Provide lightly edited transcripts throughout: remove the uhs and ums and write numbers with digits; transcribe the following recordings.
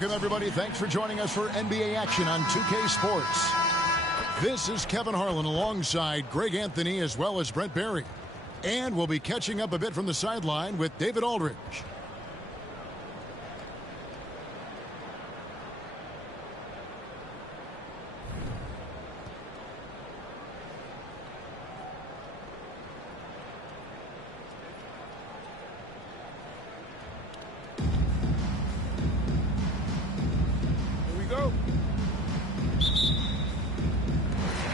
Welcome, everybody. Thanks for joining us for NBA action on 2K Sports. This is Kevin Harlan alongside Greg Anthony as well as Brent Barry. And we'll be catching up a bit from the sideline with David Aldridge.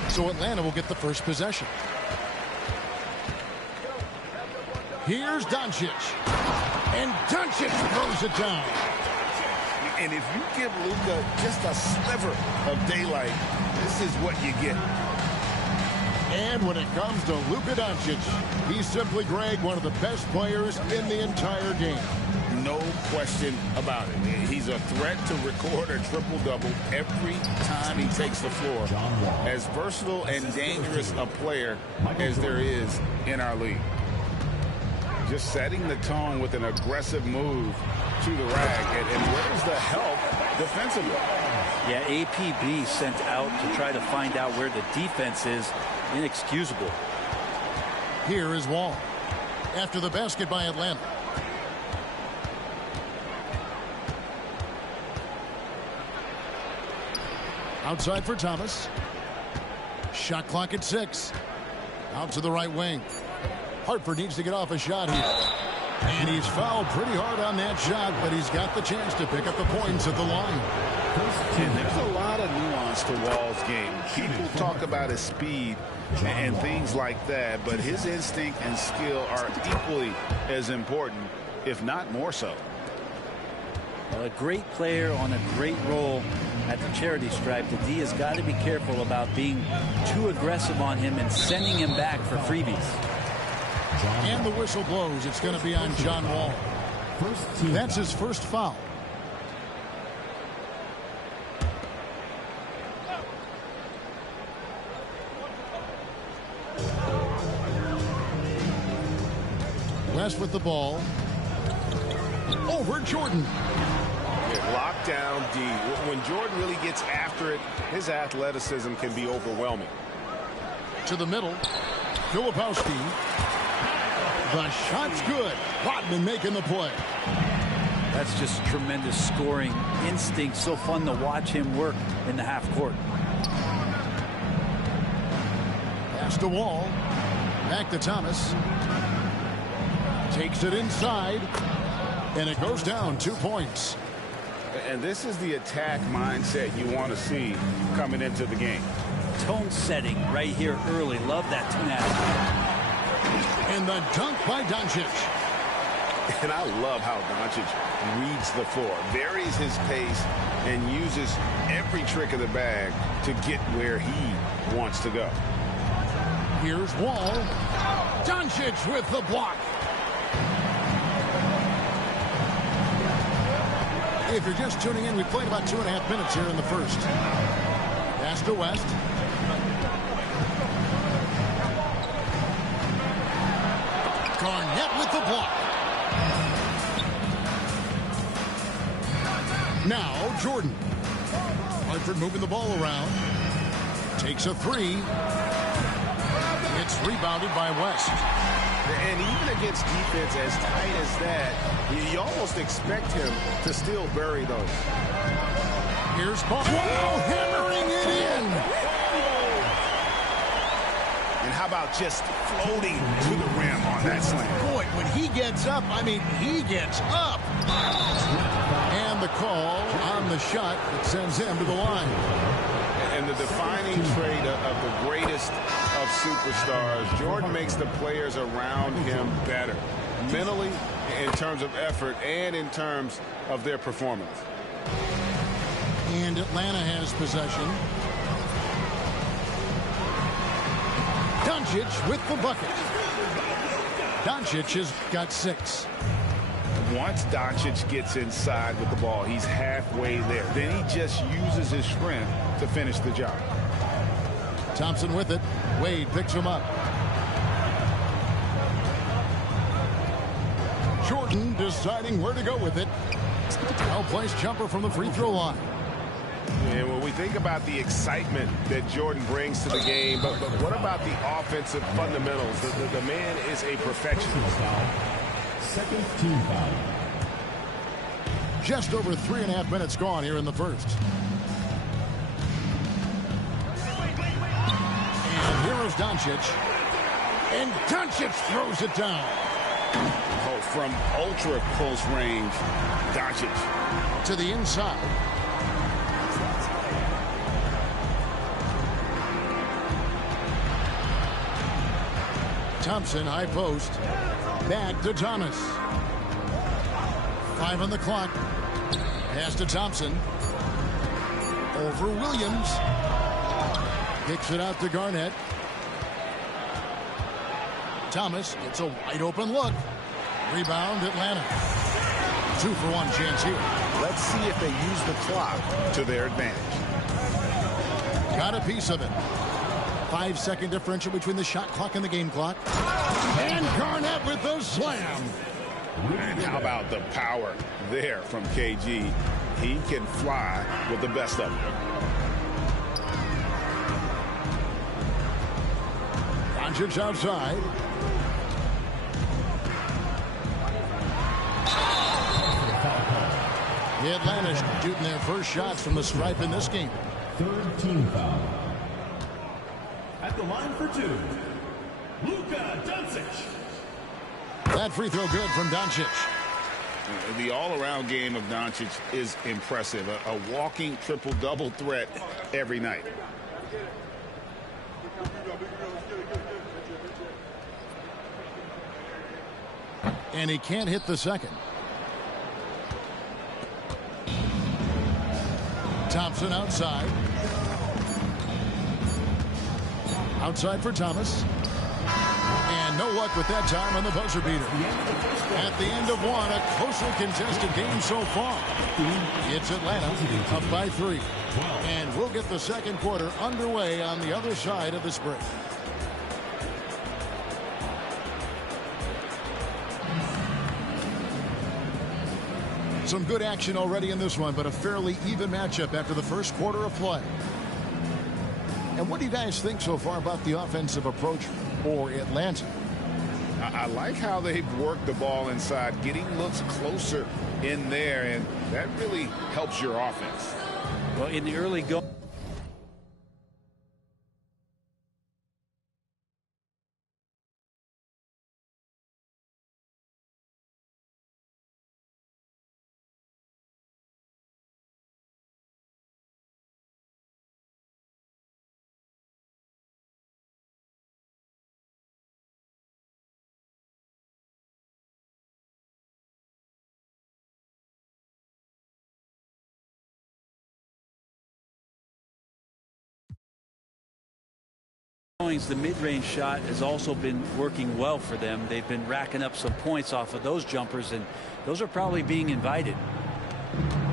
So Atlanta will get the first possession. Here's Doncic. And Doncic throws it down. And if you give Luka just a sliver of daylight, this is what you get. And when it comes to Luka Doncic, he's simply, Greg, one of the best players in the entire game. No question about it. He's a threat to record a triple-double every time he takes the floor. As versatile and dangerous a player as there is in our league. Just setting the tone with an aggressive move to the rag. And where's the help defensively? Yeah, APB sent out to try to find out where the defense is. Inexcusable. Here is Wall. After the basket by Atlanta. Outside for Thomas. Shot clock at 6. Out to the right wing. Hartford needs to get off a shot here. And he's fouled pretty hard on that shot, but he's got the chance to pick up the points at the line. And there's a lot of nuance to Wall's game. People talk about his speed and things like that, but his instinct and skill are equally as important, if not more so. A great player on a great role at the charity stripe. The D has got to be careful about being too aggressive on him and sending him back for freebies. And the whistle blows. It's going to be on John Wall. That's his first foul. West with the ball. Over Jordan. Locked down D. When Jordan really gets after it, his athleticism can be overwhelming. To the middle. Filipowski. The shot's good. Rodman making the play. That's just tremendous scoring instinct. So fun to watch him work in the half court. Pass to Wall. Back to Thomas. Takes it inside. And it goes down 2 points. And this is the attack mindset you want to see coming into the game. Tone setting right here early. Love that tenacity. And the dunk by Doncic. And I love how Doncic reads the floor, varies his pace, and uses every trick of the bag to get where he wants to go. Here's Wall. Doncic with the block. If you're just tuning in, we played about 2.5 minutes here in the first. Pass to West. Garnett with the block. Now Jordan. Hartford moving the ball around. Takes a 3. It's rebounded by West. And even against defense as tight as that, you almost expect him to still bury those. Here's Ball. Wow, hammering it in. And how about just floating to the rim on that slam? Boy, when he gets up, I mean, he gets up. And the call on the shot that sends him to the line. And the defining trait of the greatest of superstars, Jordan makes the players around him better. Mentally, in terms of effort, and in terms of their performance. And Atlanta has possession. Doncic with the bucket. Doncic has got 6. Once Doncic gets inside with the ball, he's halfway there. Then he just uses his strength to finish the job. Thompson with it. Wade picks him up. Jordan deciding where to go with it. Well-placed jumper from the free throw line. And when we think about the excitement that Jordan brings to the game, but what about the offensive fundamentals? The man is a perfectionist. Second team foul. Just over 3.5 minutes gone here in the first. And here is Doncic. And Doncic throws it down. Oh, from ultra close range, Doncic. To the inside. Thompson, high post. Back to Thomas. 5 on the clock. Pass to Thompson. Over Williams. Kicks it out to Garnett. Thomas gets a wide open look. Rebound Atlanta. 2-for-1 chance here. Let's see if they use the clock to their advantage. Got a piece of it. 5-second differential between the shot clock and the game clock. And Garnett with the slam. And how about the power there from KG? He can fly with the best of them. Doncic outside. The Atlanta shooting their first shots from the stripe in this game. Third team foul. At the line for 2, Luka Doncic. That free throw good from Doncic. The all-around game of Doncic is impressive. A walking triple-double threat every night. And he can't hit the second. Thompson outside. Outside for Thomas. And no luck with that time on the buzzer beater. At the end of one, a closely contested game so far. It's Atlanta up by 3. And we'll get the second quarter underway on the other side of this break. Some good action already in this one, but a fairly even matchup after the first quarter of play. And what do you guys think so far about the offensive approach for Atlanta? I like how they've worked the ball inside, getting looks closer in there, and that really helps your offense. Well, in the early go. The mid-range shot has also been working well for them. They've been racking up some points off of those jumpers, and those are probably being invited.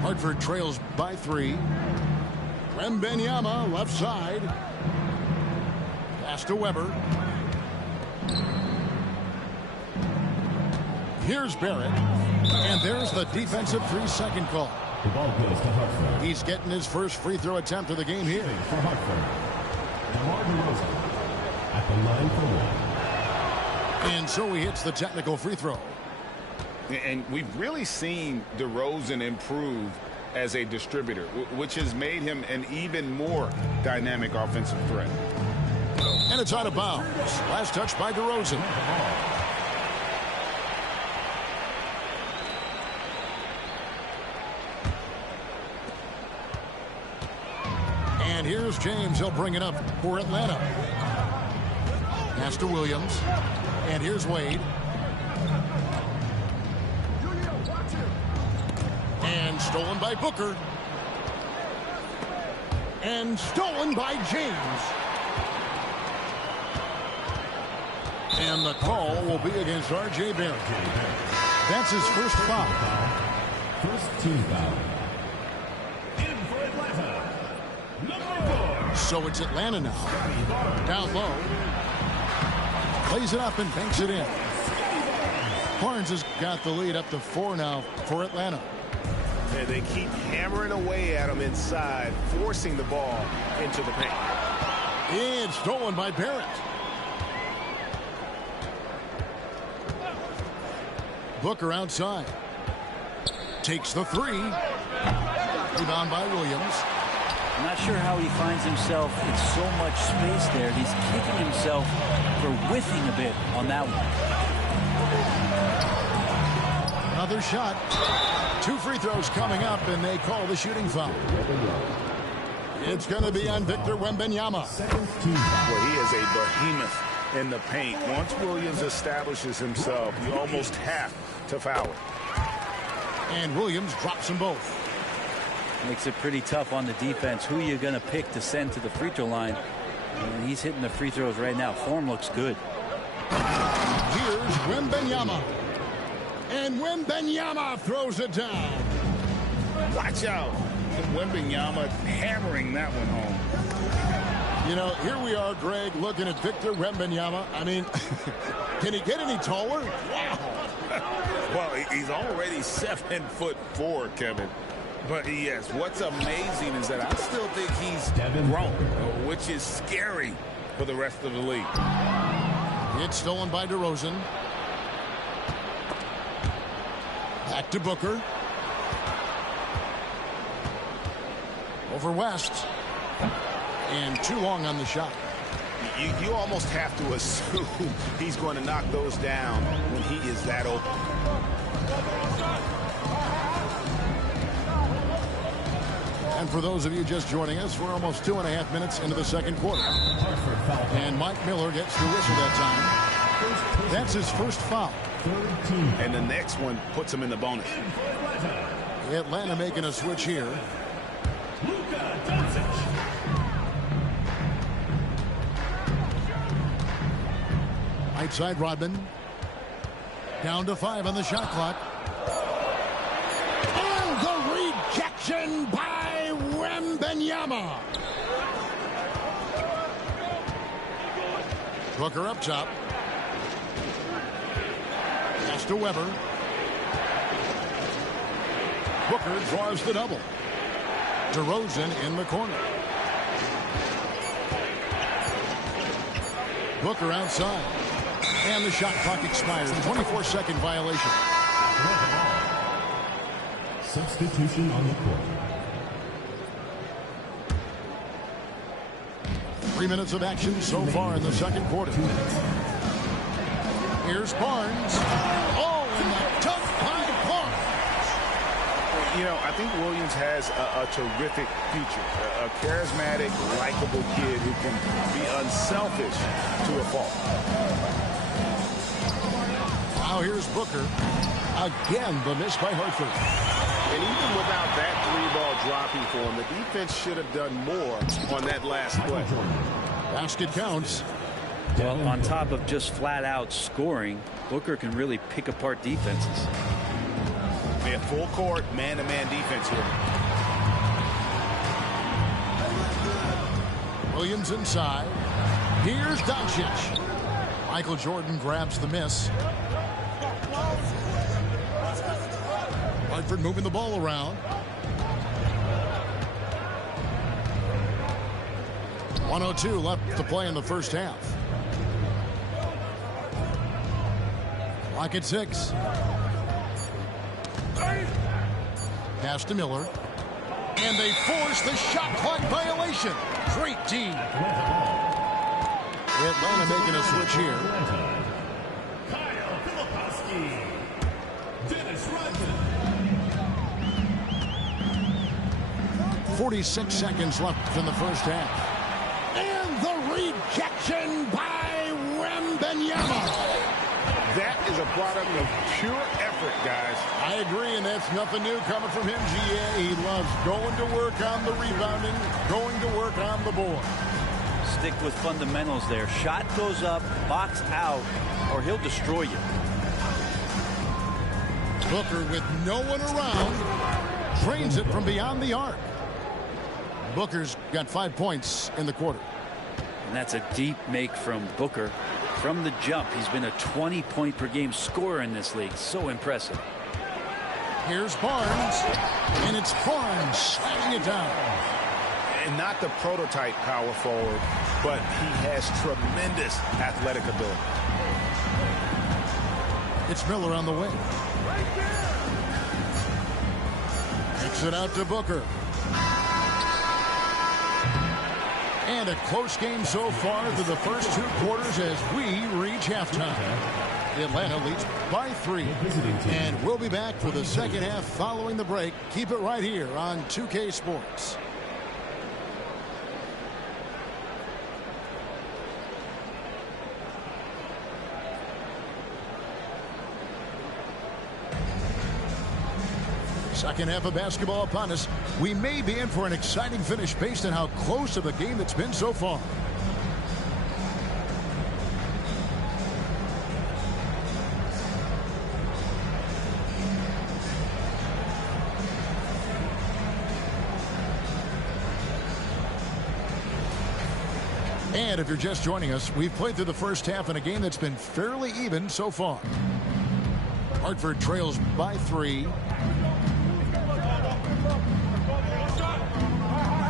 Hartford trails by 3. Wembanyama left side. Pass to Weber. Here's Barrett. And there's the defensive 3-second call. The ball goes to Hartford. He's getting his first free throw attempt of the game here. For Hartford, DeMar DeRozan at the line for 1. And so he hits the technical free throw. And we've really seen DeRozan improve as a distributor, which has made him an even more dynamic offensive threat. And it's out of bounds. Last touch by DeRozan. And here's James. He'll bring it up for Atlanta. Pass to Williams. And here's Wade. And stolen by Booker. And stolen by James. And the call will be against R.J. Barrett. That's his first foul. First team foul. In for Atlanta, number 4. So it's Atlanta now. Down low. Plays it up and banks it in. Barnes has got the lead up to 4 now for Atlanta. And they keep hammering away at him inside, forcing the ball into the paint. It's stolen by Barrett. Booker outside. Takes the three. Rebound by Williams. I'm not sure how he finds himself in so much space there. He's kicking himself for whiffing a bit on that one. Another shot. 2 free throws coming up, and they call the shooting foul. It's going to be on Victor Wembanyama. Well, he is a behemoth in the paint. Once Williams establishes himself, you almost have to foul it. And Williams drops them both. Makes it pretty tough on the defense. Who are you going to pick to send to the free throw line? And he's hitting the free throws right now. Form looks good. Here's Wembanyama. And Wembanyama throws it down. Watch out. Wembanyama hammering that one home. You know, here we are, Greg, looking at Victor Wembanyama. I mean, can he get any taller? Wow. Well, he's already 7'4", Kevin. But yes, what's amazing is that I still think he's grown, which is scary for the rest of the league. It's stolen by DeRozan. Back to Booker. Over West. And too long on the shot. You almost have to assume he's going to knock those down when he is that open. And for those of you just joining us, we're almost 2.5 minutes into the second quarter. And Mike Miller gets the whistle that time. That's his first foul. And the next one puts him in the bonus. Atlanta making a switch here. Luka Doncic. Right side, Rodman. Down to 5 on the shot clock. And the rejection by Wembanyama. Booker up top. Pass to Weber. Booker draws the double. DeRozan in the corner. Booker outside. And the shot clock expires. 24-second violation. Substitution on the court. 3 minutes of action so far in the second quarter. Here's Barnes. Oh, and the tough by Barnes. You know, I think Williams has a terrific future. A charismatic, likable kid who can be unselfish to a fault. Now here's Booker. Again, the miss by Horford. And even without that three-ball dropping for him, the defense should have done more on that last play. Basket counts. Well, on top of just flat-out scoring, Booker can really pick apart defenses. Yeah, full court, man-to-man defense here. Williams inside. Here's Doncic. Michael Jordan grabs the miss. Hartford moving the ball around. 1:02 left to play in the first half. Clock at 6. Pass to Miller. And they force the shot clock violation. Great team. Atlanta making a switch here. Kyle Filipowski. Dennis Rodman. 46 seconds left in the first half. And the rejection by Wembanyama. That is a product of pure effort, guys. I agree, and that's nothing new coming from him, GA. He loves going to work on the rebounding, going to work on the board. Stick with fundamentals there. Shot goes up, box out, or he'll destroy you. Booker with no one around. Drains it from beyond the arc. Booker's got 5 points in the quarter. And that's a deep make from Booker. From the jump, he's been a 20-point-per-game scorer in this league. So impressive. Here's Barnes, and it's Barnes slamming it down. And not the prototype power forward, but he has tremendous athletic ability. It's Miller on the wing. Kicks it out to Booker. And a close game so far through the first 2 quarters as we reach halftime. Atlanta leads by 3. And we'll be back for the second half following the break. Keep it right here on 2K Sports. Second half of basketball upon us. We may be in for an exciting finish based on how close to the game it's been so far. And if you're just joining us, we've played through the first half in a game that's been fairly even so far. Hartford trails by 3.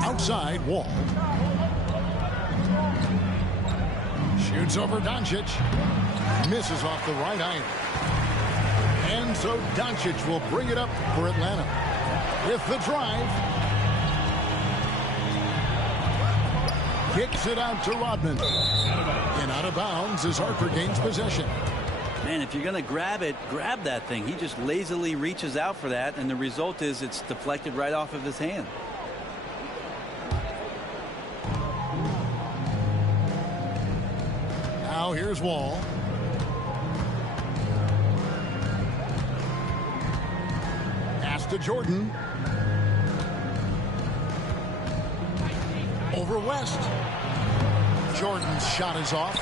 Outside, Wall. Shoots over Doncic. Misses off the right iron. And so Doncic will bring it up for Atlanta. With the drive. Kicks it out to Rodman. And out of bounds as Hartford gains possession. Man, if you're going to grab it, grab that thing. He just lazily reaches out for that, and the result is it's deflected right off of his hand. Now here's Wall. Pass to Jordan. Over West. Jordan's shot is off.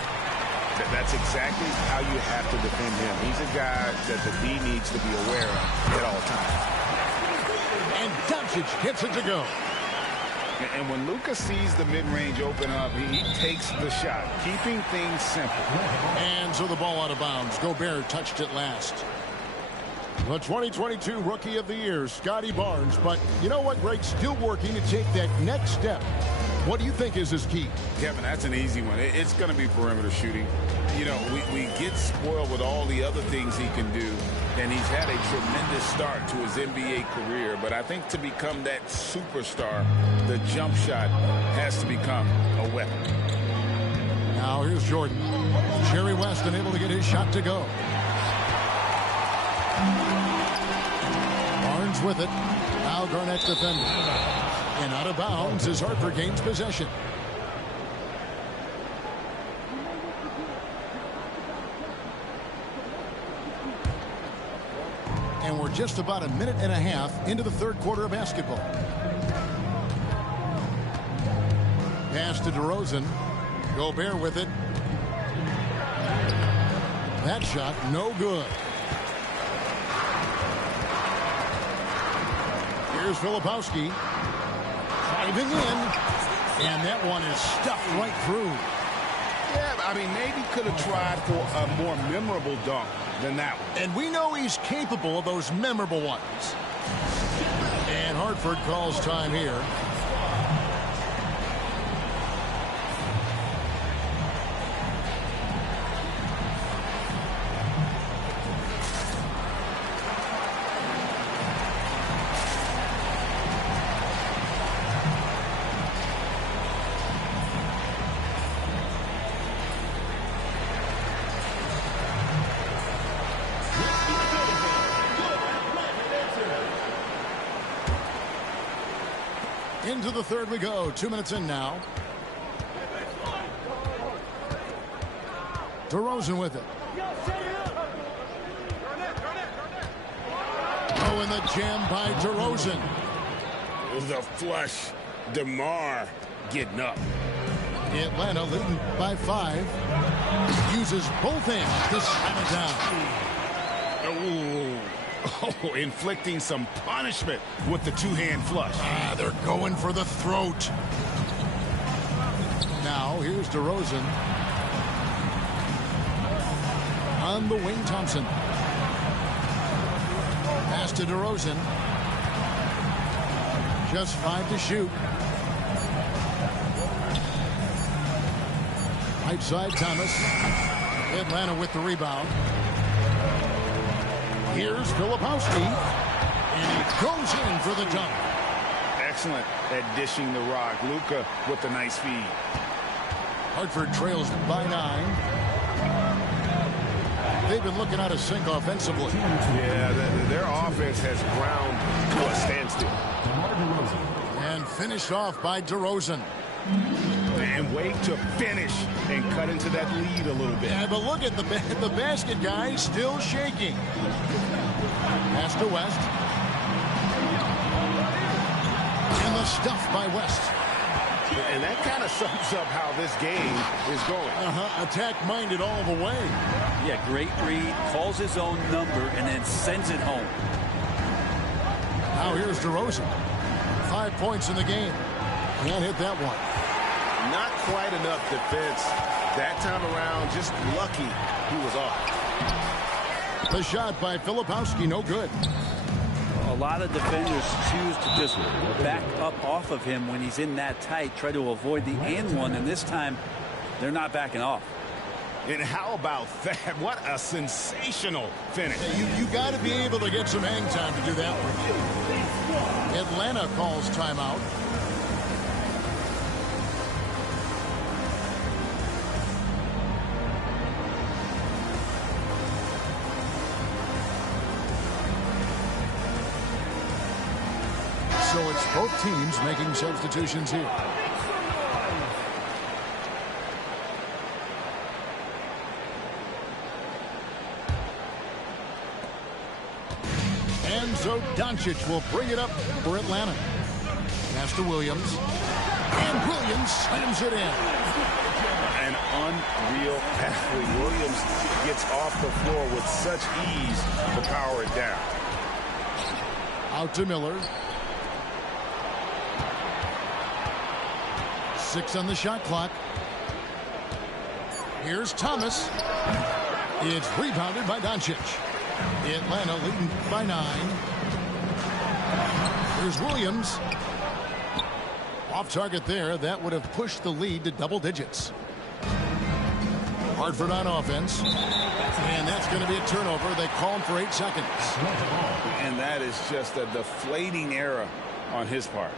That's exactly how you have to defend him. He's a guy that the D needs to be aware of at all times. And Doncic gets it to go. And when Luka sees the mid-range open up, he takes the shot, keeping things simple. And so the ball out of bounds. Gobert touched it last. The 2022 Rookie of the Year, Scotty Barnes. But you know what, Greg? Still working to take that next step. What do you think is his key? Kevin, that's an easy one. It's going to be perimeter shooting. You know, we get spoiled with all the other things he can do, and he's had a tremendous start to his NBA career. But I think to become that superstar, the jump shot has to become a weapon. Now here's Jordan. Jerry West unable to get his shot to go. Barnes with it. Now Garnett's defending. And out of bounds as Hartford gains possession. And we're just about a minute and a half into the third quarter of basketball. Pass to DeRozan. Gobert with it. That shot no good. Here's Filipowski. Driving in. And that one is stuffed right through. Yeah, I mean, maybe could have tried for a more memorable dunk than that one. And we know he's capable of those memorable ones. And Hartford calls time here. Into the third we go. 2 minutes in now. DeRozan with it. Oh, and the jam by DeRozan. It was a flush. DeMar getting up. Atlanta leading by 5. Uses both hands to slam it down. Oh, inflicting some punishment with the two-hand flush. They're going for the throat. Now, here's DeRozan. On the wing, Thompson. Pass to DeRozan. Just 5 to shoot. Right side, Thomas. Atlanta with the rebound. Here's Filipowski. And he goes in for the dunk. Excellent at dishing the rock. Luka with the nice feed. Hartford trails by 9. They've been looking out of sync offensively. Yeah, their offense has ground to a standstill. And finished off by DeRozan. And wait to finish and cut into that lead a little bit. Yeah, but look at the basket, guys, still shaking. Pass to West. And the stuff by West. And that kind of sums up how this game is going. Attack-minded all the way. Yeah, great read, calls his own number, and then sends it home. Now here's DeRozan. 5 points in the game. Can't hit that one. Not quite enough defense that time around. Just lucky he was off. The shot by Filipowski, no good. A lot of defenders choose to just back up off of him when he's in that tight, try to avoid the and one, and this time they're not backing off. And how about that? What a sensational finish. You got to be able to get some hang time to do that one. Atlanta calls timeout. So it's both teams making substitutions here. And so Doncic will bring it up for Atlanta. Pass to Williams. And Williams slams it in. An unreal athlete. Williams gets off the floor with such ease to power it down. Out to Miller. 6 on the shot clock. Here's Thomas. It's rebounded by Doncic. Atlanta leading by 9. Here's Williams. Off target there. That would have pushed the lead to double digits. Hartford on offense. And that's going to be a turnover. They call him for 8 seconds. And that is just a deflating error on his part.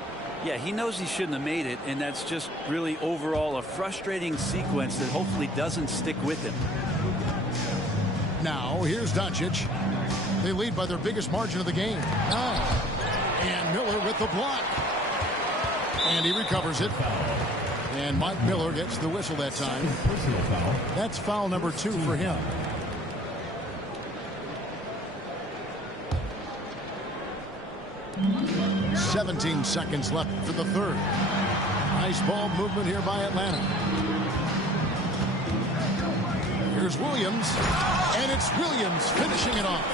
Yeah, he knows he shouldn't have made it, and that's just really overall a frustrating sequence that hopefully doesn't stick with him. Now, here's Doncic. They lead by their biggest margin of the game, 9. And Miller with the block. And he recovers it. And Mike Miller gets the whistle that time. That's foul number 2 for him. "17 seconds left for the third. Nice ball movement here by Atlanta. Here's Williams. And it's Williams finishing it off.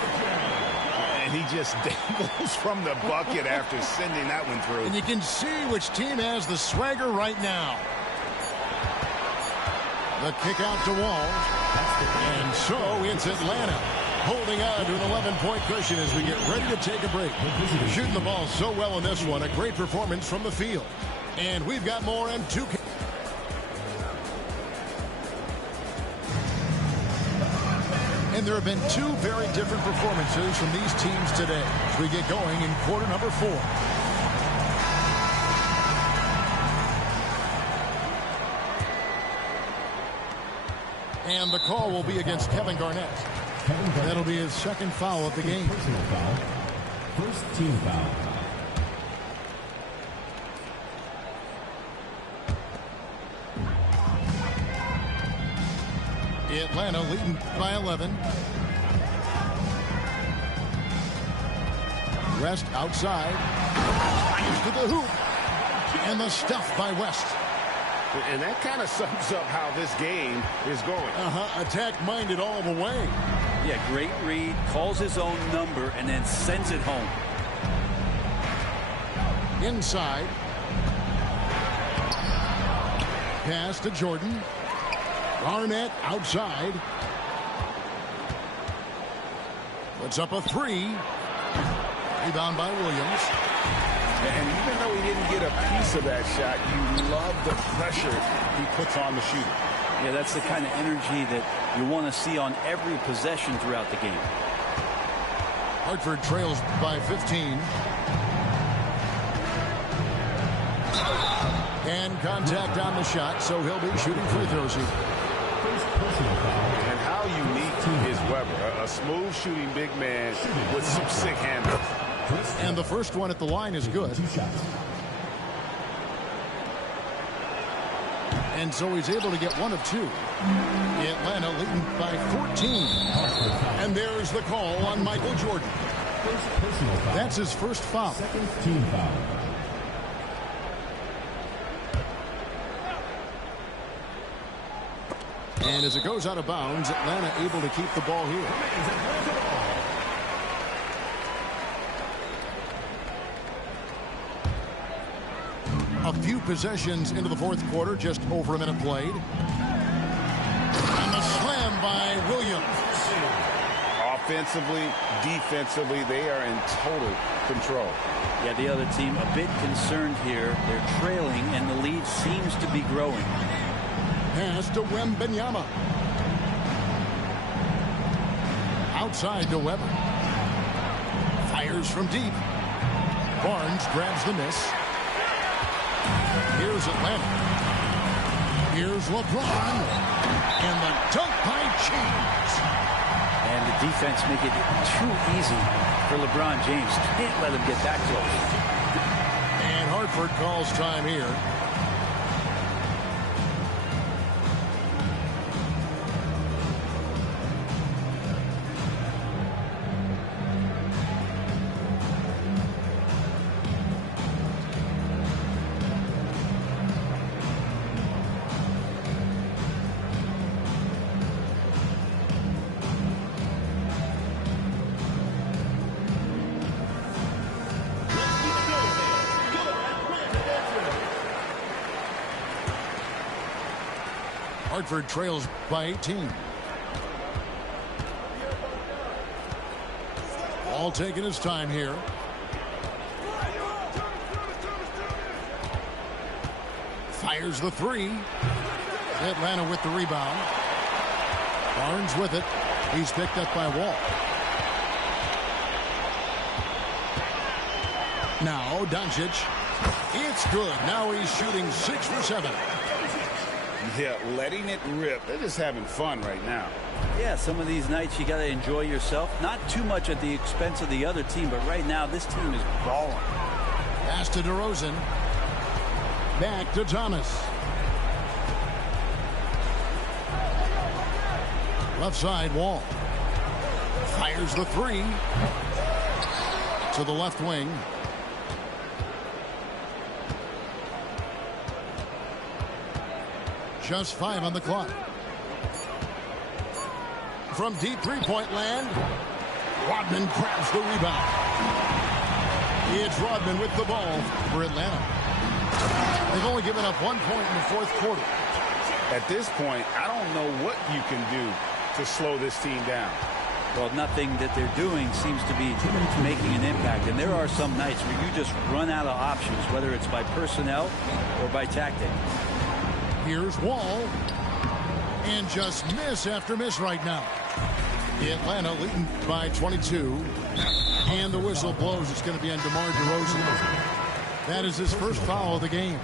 And he just dangles from the bucket after sending that one through. And you can see which team has the swagger right now. The kick out to Wall. And so it's Atlanta holding on to an 11-point cushion as we get ready to take a break. Shooting the ball so well in this one. A great performance from the field. And we've got more M2K. And there have been 2 very different performances from these teams today as we get going in quarter number 4. And the call will be against Kevin Garnett. That'll be his second foul of the game. Personal foul. First team foul. Atlanta leading by 11. West outside. Fires to the hoop. And the stuff by West. And that kind of sums up how this game is going. Attack-minded all the way. Yeah, great read, calls his own number, and then sends it home. Inside. Pass to Jordan. Garnett outside. Puts up a 3. Rebound by Williams. And even though he didn't get a piece of that shot, you love the pressure he puts on the shooter. Yeah, that's the kind of energy that you want to see on every possession throughout the game. Hartford trails by 15. And contact on the shot, so he'll be shooting free throws here. And how unique is Weber? A smooth shooting big man with some sick handles. And the first one at the line is good. And so he's able to get one of two. Atlanta leading by 14. And there's the call on Michael Jordan. That's his first foul. Second team foul. And as it goes out of bounds, Atlanta able to keep the ball here. A few possessions into the fourth quarter, just over a minute played. And the slam by Williams. Offensively, defensively, they are in total control. Yeah, the other team a bit concerned here. They're trailing, and the lead seems to be growing. Pass to Wembanyama. Outside to Weber. Fires from deep. Barnes grabs the miss. Here's Atlanta. Here's LeBron. And the dunk by James. And the defense make it too easy for LeBron James. Can't let him get that close. And Hartford calls time here. Hartford trails by 18. All taking his time here. Fires the three. Atlanta with the rebound. Barnes with it. He's picked up by Wall. Now Doncic. It's good. Now he's shooting 6 for 7. Yeah, letting it rip. They're just having fun right now. Yeah, some of these nights you got to enjoy yourself. Not too much at the expense of the other team, but right now this team is balling. Pass to DeRozan. Back to Thomas. Left side, Wall. Fires the three. To the left wing. Just 5 on the clock. From deep three-point land, Rodman grabs the rebound. It's Rodman with the ball for Atlanta. They've only given up 1 point in the fourth quarter. At this point, I don't know what you can do to slow this team down. Well, nothing that they're doing seems to be making an impact. And there are some nights where you just run out of options, whether it's by personnel or by tactic. Here's Wall. And just miss after miss right now. Atlanta leading by 22. And the whistle blows. It's going to be on DeMar DeRozan. That is his first foul of the game.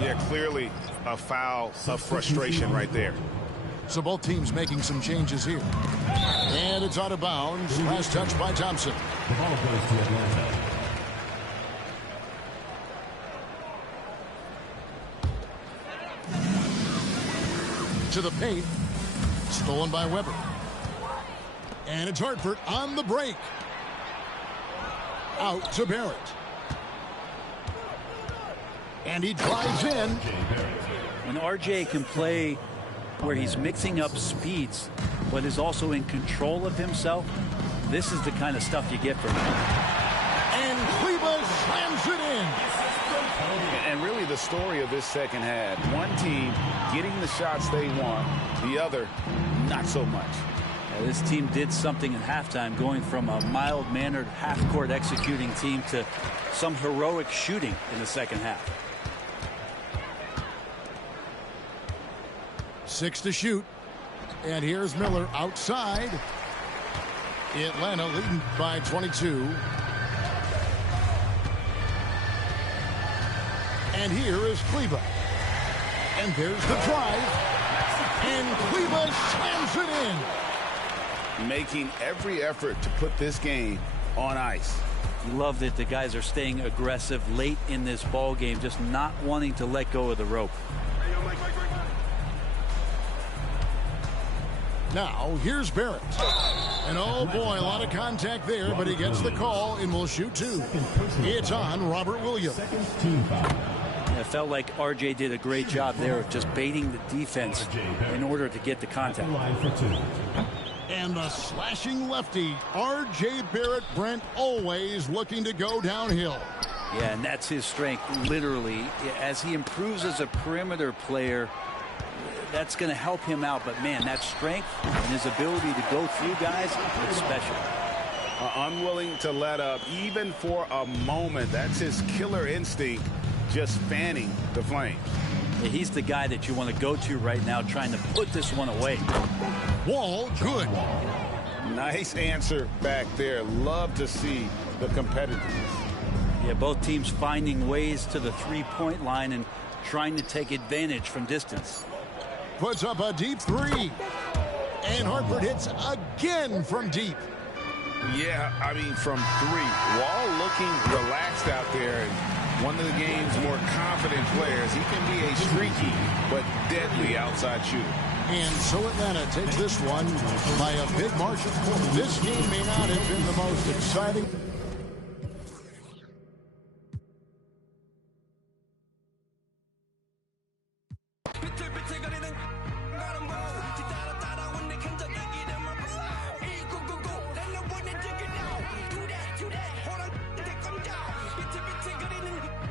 Yeah, clearly a foul of frustration right there. So both teams making some changes here. And it's out of bounds. Last touch by Thompson. The ball goes to Atlanta. To the paint. Stolen by Weber. And it's Hartford on the break. Out to Barrett. And he drives in. When RJ can play where he's mixing up speeds, but is also in control of himself, this is the kind of stuff you get from him. And Cleveland slams it in. And really the story of this second half, one team getting the shots they want, the other not so much. This team did something in halftime, going from a mild-mannered half-court executing team to some heroic shooting in the second half. 6 to shoot. And here's Miller outside. Atlanta leading by 22. And here is Kleber. And there's the drive. And Kleber slams it in. Making every effort to put this game on ice. You love that the guys are staying aggressive late in this ball game, just not wanting to let go of the rope. Now, here's Barrett. And oh boy, a lot of contact there, but he gets the call and will shoot 2. It's on Robert Williams. It felt like RJ did a great job there of just baiting the defense in order to get the contact. And the slashing lefty, RJ Barrett. Brent always looking to go downhill. Yeah, and that's his strength, literally. As he improves as a perimeter player, that's going to help him out. But, man, that strength and his ability to go through guys, it's special. Unwilling to let up, even for a moment. That's his killer instinct, just fanning the flame. Yeah, he's the guy that you want to go to right now, trying to put this one away. Wall, good. Nice answer back there. Love to see the competitiveness. Yeah, both teams finding ways to the three-point line and trying to take advantage from distance. Puts up a deep 3. And Hartford hits again from deep. Yeah, I mean, from 3. Wall looking relaxed out there. And one of the game's more confident players. He can be a streaky but deadly outside shooter. And so Atlanta takes this one by a big margin. This game may not have been the most exciting.